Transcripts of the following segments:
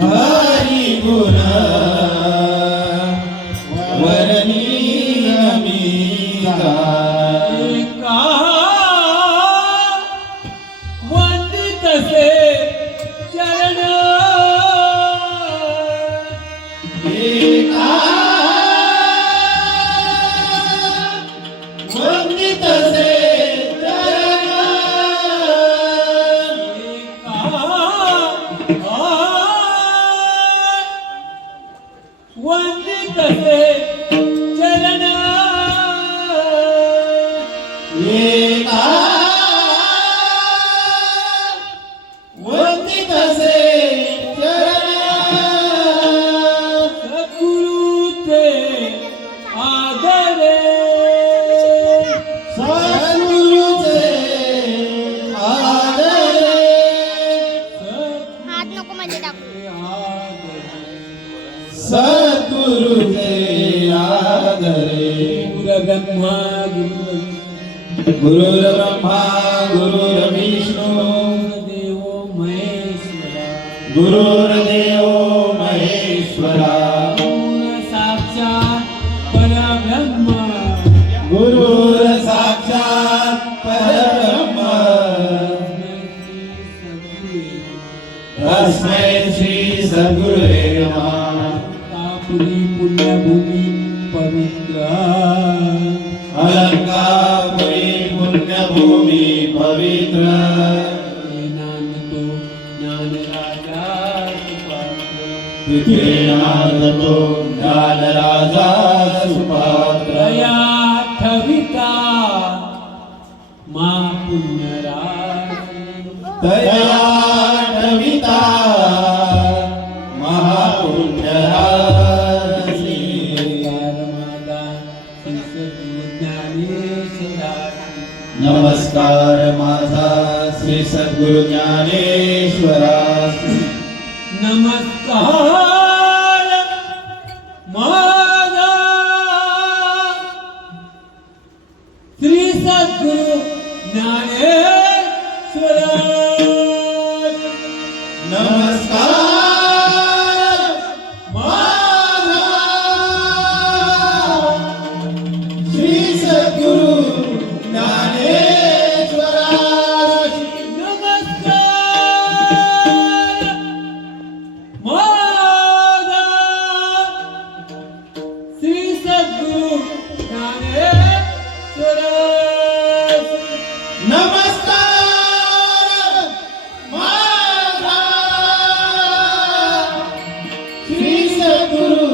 हरी गुण वर्णीय मी एका वंदितसे चरण एका वंदितसे चरण वंदितसे चरण एका वंदितसे चरण सद्गुरुचे आदरे सद्गुरुचे आदरे हात नको म्हणजे दाखवू. सद्गुरुचे आदरे गुरुब्रह्मा गुरुर्ब्रह्मा गुरुर्विष्णू गुरुदेवो महेश्वरा गुरुर्देवो महेश्वरा साक्षात परब्रह्म गुरुर साक्षात परब्रह्म तस्मै श्री सद्गुरुवे नमः पुरी पुण्यभूमी पवित्र अलंकापुरी पुण्यभूमी पवित्र नानतो ज्ञानराजा सुपात्र तिथे नांदतो ज्ञानराजा सुपात्र दया ठविता मा पुण्यराज दया ठविता महापुण्यराजी नमस्कार माझा श्री सद्गुरु ज्ञानेश्वरास नमस्कार माझा श्री सद्गुरु ज्ञानेश्वर नमस्कार माझा श्री सद्गुरु ज्ञानेश्वरास नमस्कार माझा श्री सद्गुरु ज्ञानेश्वर नमस्कार माझा श्री सद्गुरु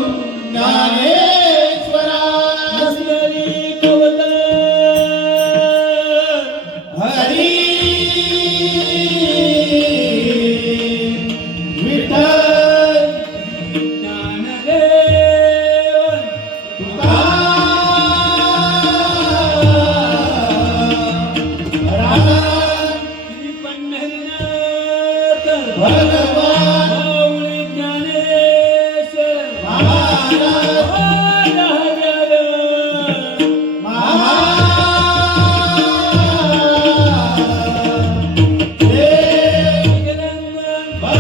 ज्ञानेश्वरास हरी कवल हरी विठ्ठल ज्ञानदेव तुकाराम श्री पंढरीनाथ भगवान माऊली ज्ञानेश्वर महाराज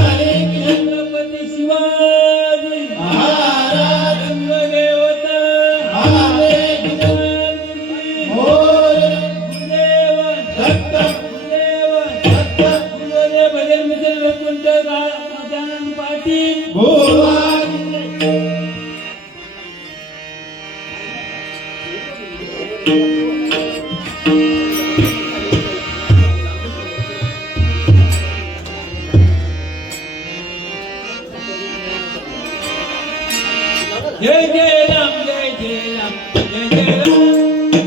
छत्रपती शिवाजी महाराज देवता भजन मिसल वैकुंठ गजानन पाटील जय जय राम जय जय राम जय जय राम जय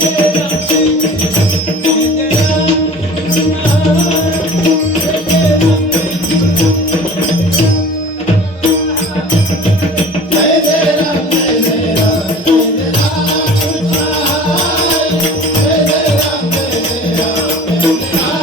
जय राम जय जय जय जय राम जय जय राम जय जय राम जय जय राम जय जय राम